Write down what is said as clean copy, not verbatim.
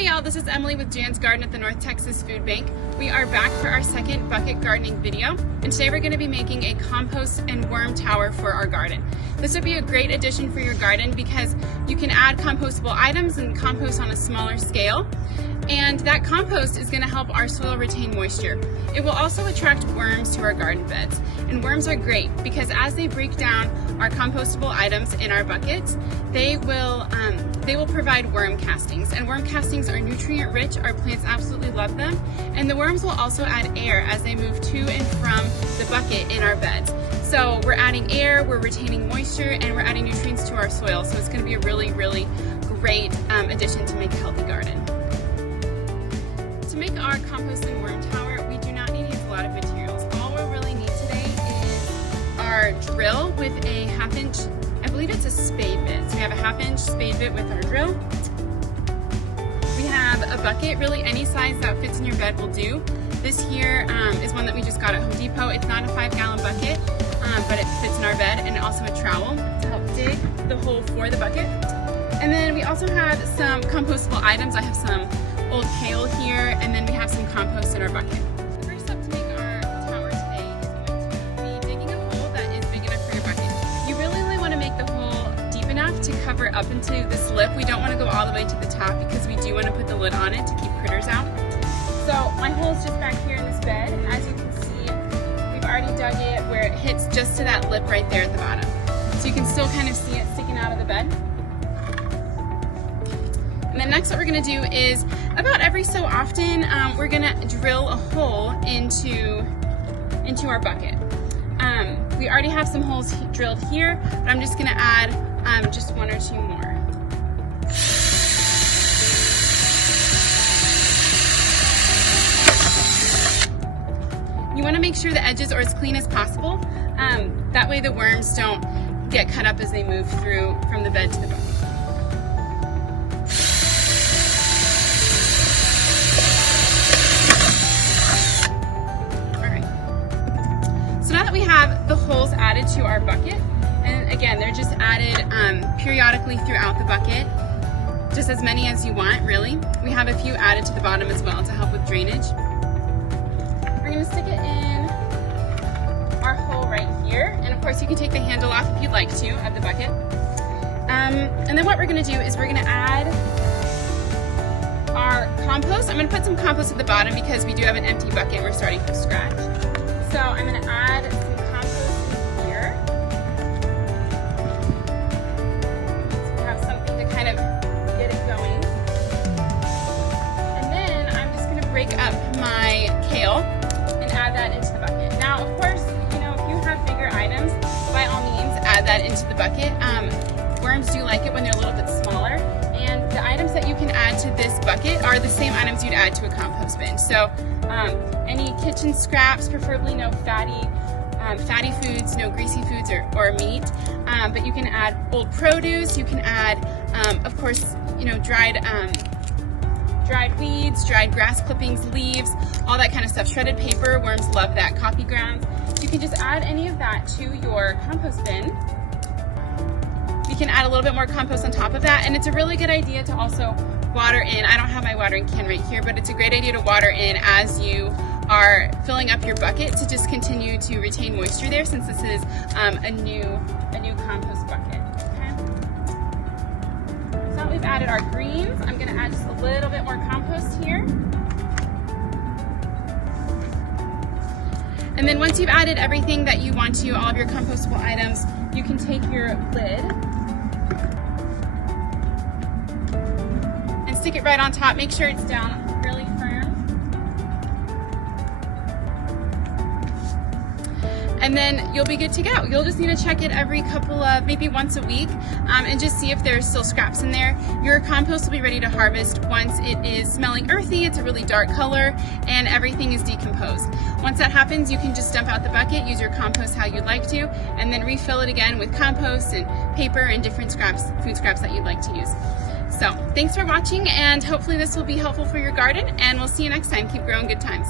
Hey y'all, this is Emily with Jan's Garden at the North Texas Food Bank. We are back for our second bucket gardening video, and today we're going to be making a compost and worm tower for our garden. This would be a great addition for your garden because you can add compostable items and compost on a smaller scale, and that compost is going to help our soil retain moisture. It will also attract worms to our garden beds, and worms are great because as they break down our compostable items in our buckets, they will provide worm castings, and worm castings are nutrient rich. Our plants absolutely love them, and the worms will also add air as they move to and from the bucket in our beds. So we're adding air, we're retaining moisture, and we're adding nutrients to our soil. So it's going to be a really great addition to make a healthy garden. To make our compost and worm tower, we do not need to use a lot of materials. All we'll really need today is our drill with a 1/2 inch, I believe it's a spade bit. So we have a 1/2 inch spade bit with our drill. We have a bucket, really any size that fits in your bed will do. This here is one that we just got at Home Depot. It's not a 5-gallon bucket, but it fits in our bed, and also a trowel to help dig the hole for the bucket. And then we also have some compostable items. I have some old kale here, and then we have some compost in our bucket. The first step to make our tower today is going to be digging a hole that is big enough for your bucket. You really only want to make the hole deep enough to cover up into this lip. We don't want to go all the way to the top because we do want to put the lid on it to keep critters out. So my hole is just back here in this bed, and as you can see, we've already dug it where it hits just to that lip right there at the bottom. So you can still kind of see it sticking out of the bed. And then next what we're going to do is, about every so often, we're going to drill a hole into our bucket. We already have some holes drilled here, but I'm just going to add just 1 or 2 more. You want to make sure the edges are as clean as possible. That way the worms don't get cut up as they move through from the bed to the bucket. So now that we have the holes added to our bucket, and again, they're just added periodically throughout the bucket, just as many as you want, really. We have a few added to the bottom as well to help with drainage. We're going to stick it in our hole right here, and of course you can take the handle off if you'd like to of the bucket. And then what we're going to do is we're going to add our compost. I'm going to put some compost at the bottom because we do have an empty bucket and we're starting from scratch. So I'm going to add some compost in here. So we have something to kind of get it going. And then I'm just going to break up my kale and add that into the bucket. Now, of course, you know, if you have bigger items, by all means, add that into the bucket. Worms do like it when they're a little bit smaller. And the items that you can add to this bucket are the same items you'd add to a compost bin. So any kitchen scraps, preferably no fatty foods, no greasy foods or meat. But you can add old produce. You can add, of course, you know, dried weeds, dried grass clippings, leaves, all that kind of stuff. Shredded paper, worms love that. Coffee grounds. You can just add any of that to your compost bin. You can add a little bit more compost on top of that, and it's a really good idea to also water in. I don't have my watering can right here, but it's a great idea to water in as you are filling up your bucket to just continue to retain moisture there, since this is a new compost bucket. Okay. So now we've added our greens. I'm going to add just a little bit more compost here. And then once you've added everything that you want to, all of your compostable items, you can take your lid and stick it right on top. Make sure it's down really firm. And then you'll be good to go. You'll just need to check it every couple of, maybe once a week, and just see if there's still scraps in there. Your compost will be ready to harvest once it is smelling earthy, it's a really dark color, and everything is decomposed. Once that happens, you can just dump out the bucket, use your compost how you'd like to, and then refill it again with compost and paper and different scraps, food scraps that you'd like to use. So thanks for watching, and hopefully this will be helpful for your garden, and we'll see you next time. Keep growing good times.